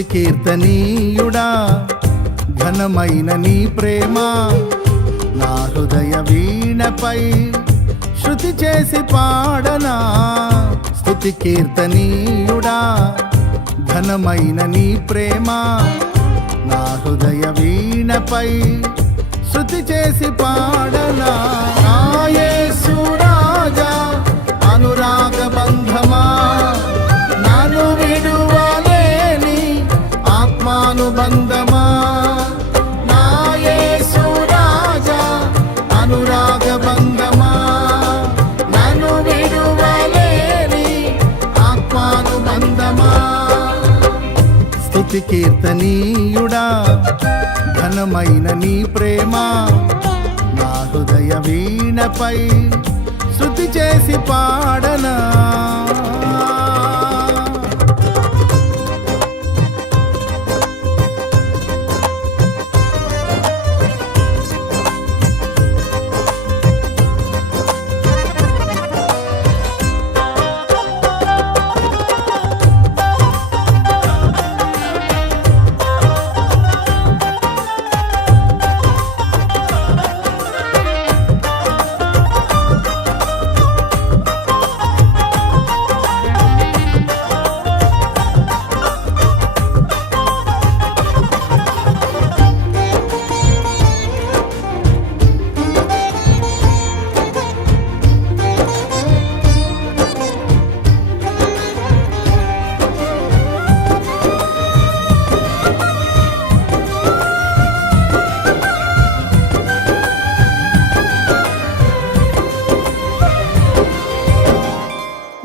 స్తుతి కీర్తనీయుడా ఘనమైన నీ ప్రేమ నా హృదయ వీణపై శృతి చేసి పాడనా. స్తుతి కీర్తనీయుడా ఘనమైన నీ ప్రేమ నా హృదయ వీణపై శృతి చేసి పాడనా. నా యేసు రాజా అనురాగ బంధమా నన్ను విడువలేని ఆత్మానుబంధమా. నా యేసు రాజా అనురాగ బంధమా నన్ను విడువలేని ఆత్మానుబంధమా. స్తుతి కీర్తనీయుడా ఘనమైన నీ ప్రేమ నా హృదయ వీణపై శృతి చేసి పాడనా.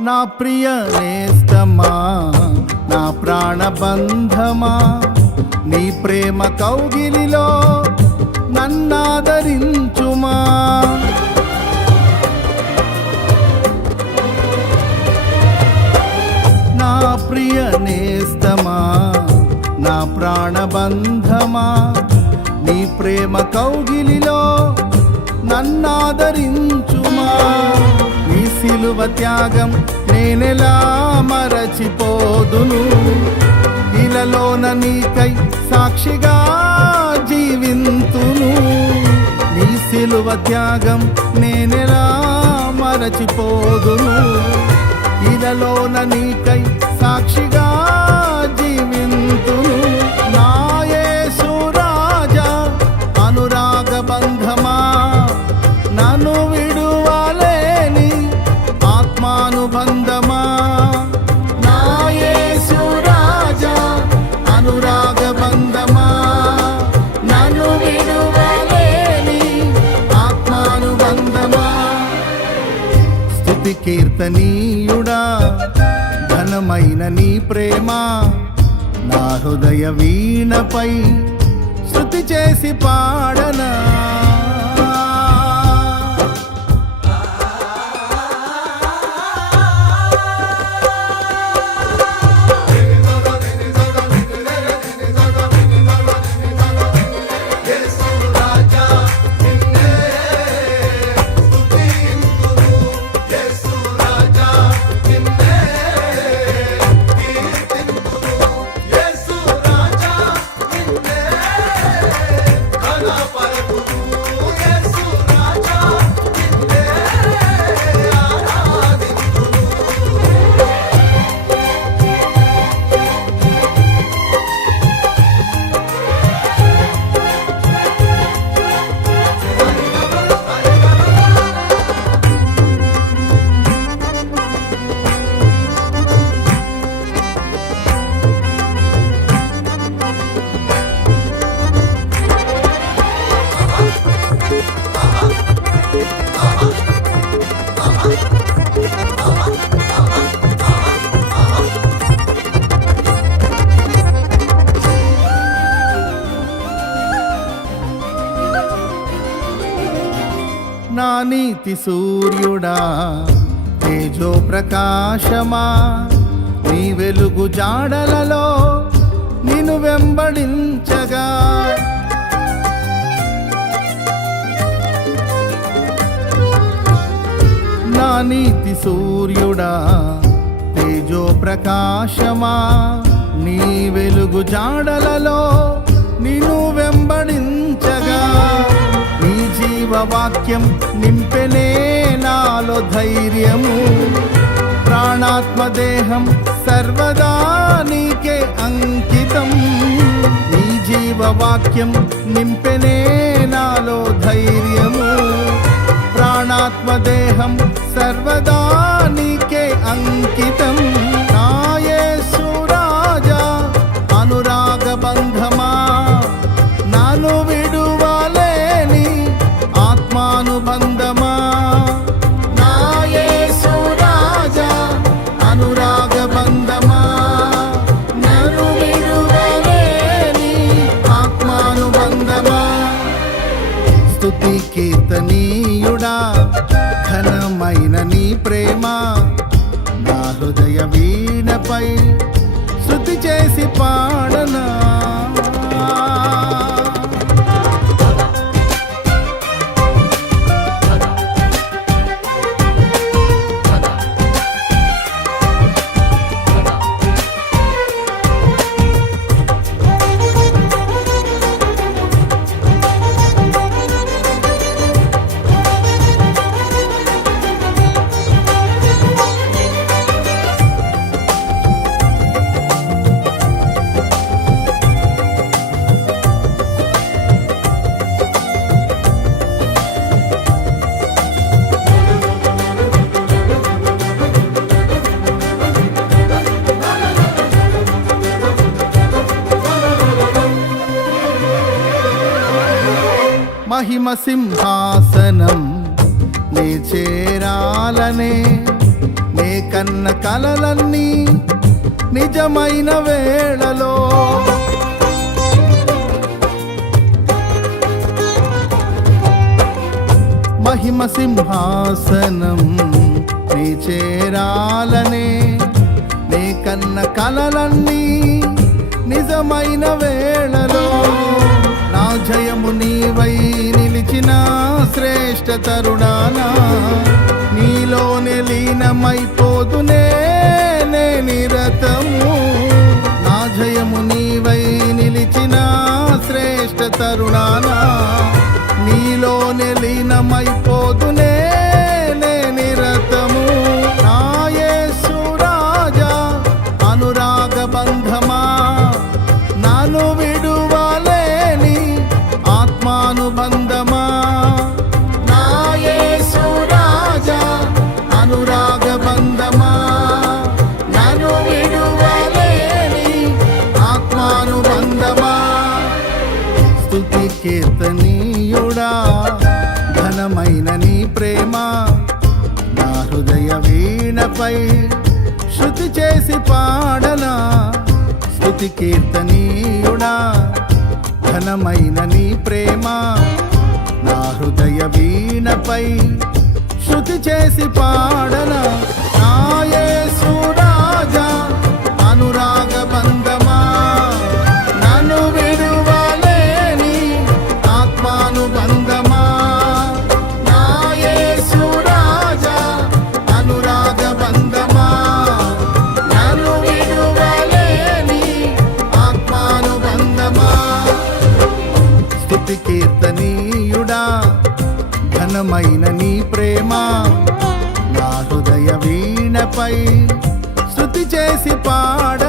నా ప్రియ నేస్తమా నా ప్రాణబంధమా నీ ప్రేమ కౌగిలిలో నన్నాదరించుమా. నా ప్రియ నేస్తమా నా ప్రాణబంధమా నీ ప్రేమ కౌగిలిలో నన్నాదరించుమా. నీ సిలువ త్యాగం నేనెలా మరచిపోదును, ఇలలోన నీకై సాక్షిగా జీవింతును. నీ సిలువ త్యాగం నేనెలా మరచిపోదును, ఇలలోన నీకై సాక్షిగా జీవింతును. నా యేసు రాజా అనురాగ బంధమా నన్ను విడువలేని ఆత్మానుబంధమా. నా యేసు రాజా అనురాగ బంధమా నన్ను విడువలేని ఆత్మానుబంధమా. స్తుతి కీర్తనీయుడా ఘనమైన నీ ప్రేమ నా హృదయ వీణపై శృతి చేసి పాడనా. నా నీతి సూర్యుడా తేజో ప్రకాశమా నీ వెలుగు జాడలలో నిన్ను వెంబడించగా. నా నీతి సూర్యుడా తేజో ప్రకాశమా నీ వెలుగు జాడలలో నిన్ను వెంబడించగా నీ జీవవాక్యం నింపెనే నాలో ధైర్యము. ప్రాణాత్మ దేహం సర్వదా నీకే అంకితం. నీ జీవవాక్యం నింపెనే నాలో ధైర్యము. ప్రాణాత్మ దేహం సర్వదా నీకే అంకితం. నా యేసు రాజా అనురాగ బంధమా, నన్ను విడువలేని ఆత్మానుబంధమా. నా యేసు రాజా అనురాగ బంధమా, నన్ను విడువలేని ఆత్మానుబంధమా. స్తుతి కీర్తనీయుడా ఘనమైన నీ ప్రేమ నా హృదయ వీణపై శృతి చేసి పాడనా. మహిమ సింహాసనం నే చేరాలనే నే కన్న కలలన్నీ నిజమైన వేళలో మహిమ సింహాసనం నే చేరాలనే నే కన్న కలలన్నీ నిజమైన వేళలో నా జయము నీవై నిలిచిన శ్రేష్ఠ తరుణానా నీలోనే లీనమైపోదునే నే నిరతము. నా జయము నీవై నిలిచిన శ్రేష్ఠ తరుణానా నీలోనే లీనమైపోదునే నే నిరతము. నా యేసు రాజా అనురాగ బంధమా, నన్ను విడువలేని ఆత్మానుబంధమా. నా యేసు రాజా అనురాగ బంధమా, నన్ను విడువలేని ఆత్మానుబంధమా. స్తుతి కీర్తనీయుడా ఘనమైన నీ ప్రేమ నా హృదయ వీణపై శృతి చేసి పాడనా. స్తుతి కీర్తనీయుడా ఘనమైన నీ ప్రేమ నా హృదయ వీణపై శృతి చేసి పాడనా. నా యేసు రాజా అనురాగ బంధమా, నన్ను విడువలేని ఆత్మానుబంధమా. నా యేసు రాజా అనురాగ బంధమా, నన్ను విడువలేని ఆత్మానుబంధమా. స్తుతి కీర్తనీయుడా ఘనమైన నీ ప్రేమ నా హృదయ వీణపై శృతి చేసి పాడ